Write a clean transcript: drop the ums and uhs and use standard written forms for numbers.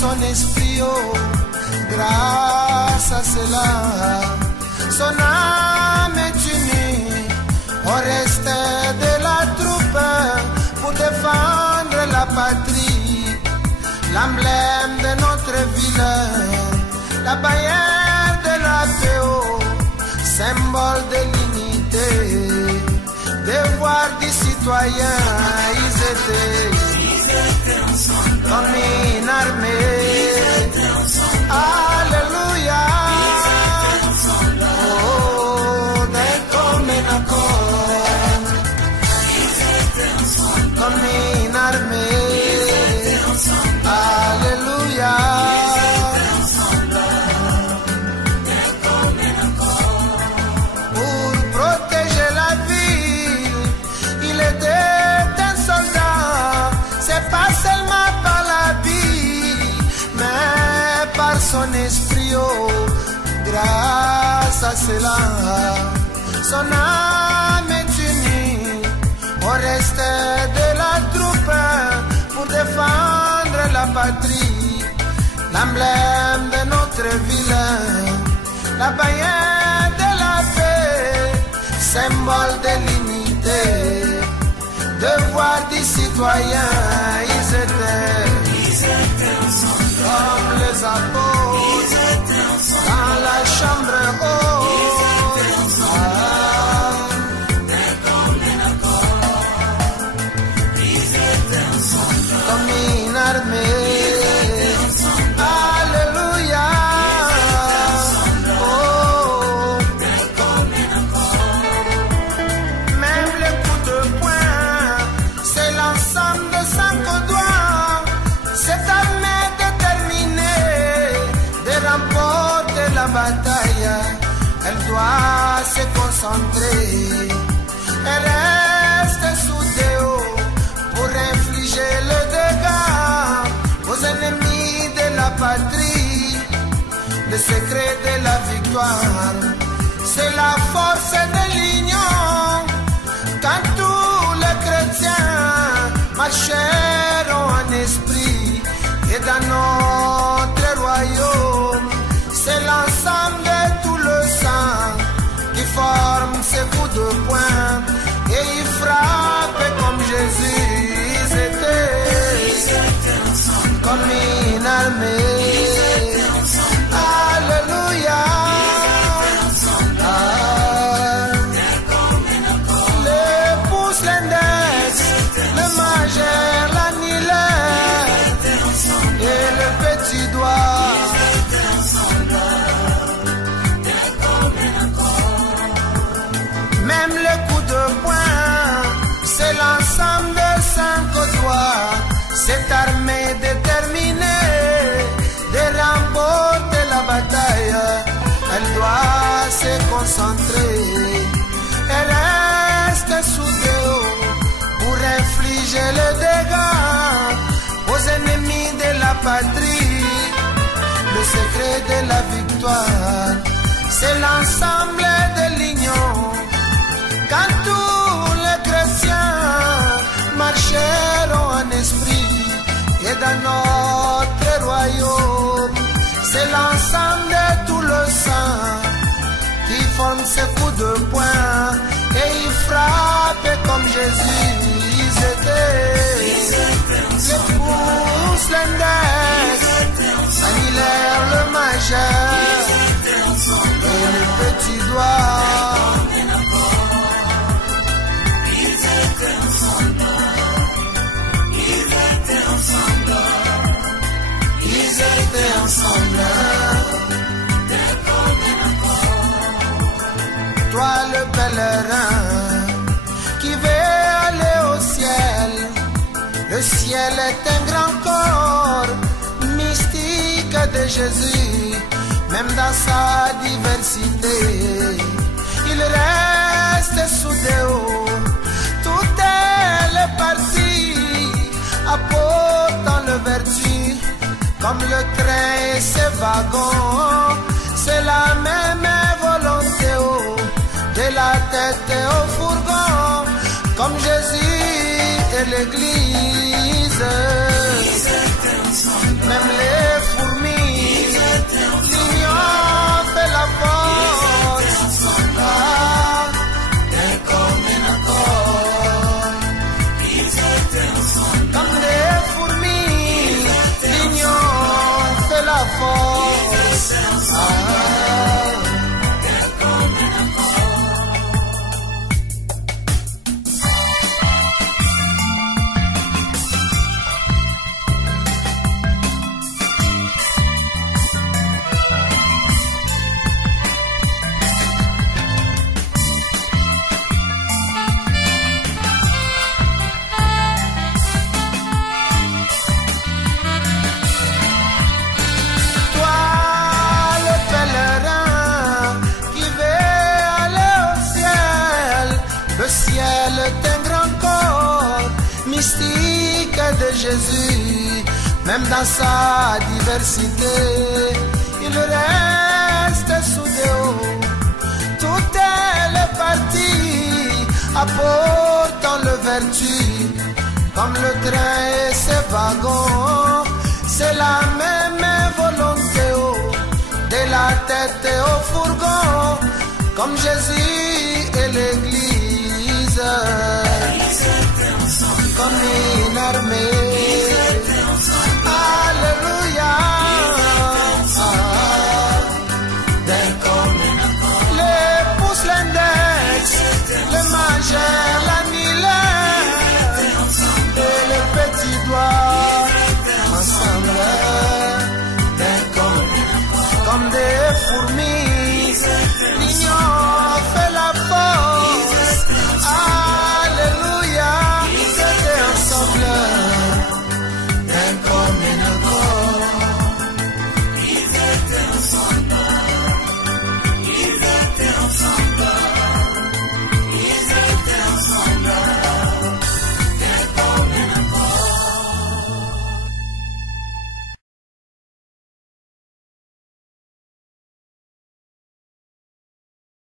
son esprit, oh, grâce à cela, son âme est unie au reste de la troupe pour défendre la patrie, l'emblème de notre ville, la bannière de la paix, oh, symbole de l'unité, devoir des citoyens, ils étaient comme une armée. Alléluia. Oh, d'un commun accord, comme une armée. Alléluia. Pour protéger la ville, il était un soldat. C'est pas seulement par la vie, mais par son esprit, oh, grâce à cela, son âme est unie au reste de la troupe pour défendre la patrie, l'emblème de notre ville, la bannière de la paix, symbole de l'unité, devoir des citoyens, ils étaient comme les apôtres dans la chambre haute, comme une armée. Alléluia. Oh, même le coup de poing, c'est l'ensemble de 5 doigts. Cette armée déterminée de remporter la bataille, elle doit se concentrer. Elle reste soudée pour infliger le dégât aux ennemis de la patrie. Le secret de la victoire, c'est la force de l'union. Quand tous les chrétiens marcheront en esprit, et dans notre royaume, c'est l'ensemble de tout le sang qui forme ces coups de poing, et ils frappent comme Jésus. Ils étaient comme une armée. Alléluia. Le pouce, l'index, le majeur, l'annulaire et le petit doigt. Même le coup de poing, c'est l'ensemble de 5 doigts. Cette armée déterminée de remporter la bataille, elle doit se concentrer. Elle reste soudée pour infliger le dégât aux ennemis de la patrie. Le secret de la victoire, c'est l'ensemble de l'union. Quand tous les chrétiens marcheront en esprit, et dans notre royaume, c'est l'ensemble de tout le sang qui forme ces coups de poing, et ils frappent comme Jésus. Ils étaient le pouce, l'index, l'annulaire, le majeur et le petit doigt. Ils étaient ensemble. Toi le pèlerin qui veut aller au ciel, le ciel est un grand corps mystique de Jésus, même dans sa diversité, il reste soudé. Toutes les parties apportant le vertu, comme le train et ses wagons, c'est la même volonté, de la tête au fourgon, comme Jésus et l'Église. Même les est un grand corps mystique de Jésus. Même dans sa diversité, il reste soudé. Toutes les parties apportant le vertu, comme le train et ses wagons. C'est la même volonté, de la tête au fourgon, comme Jésus et l'Église.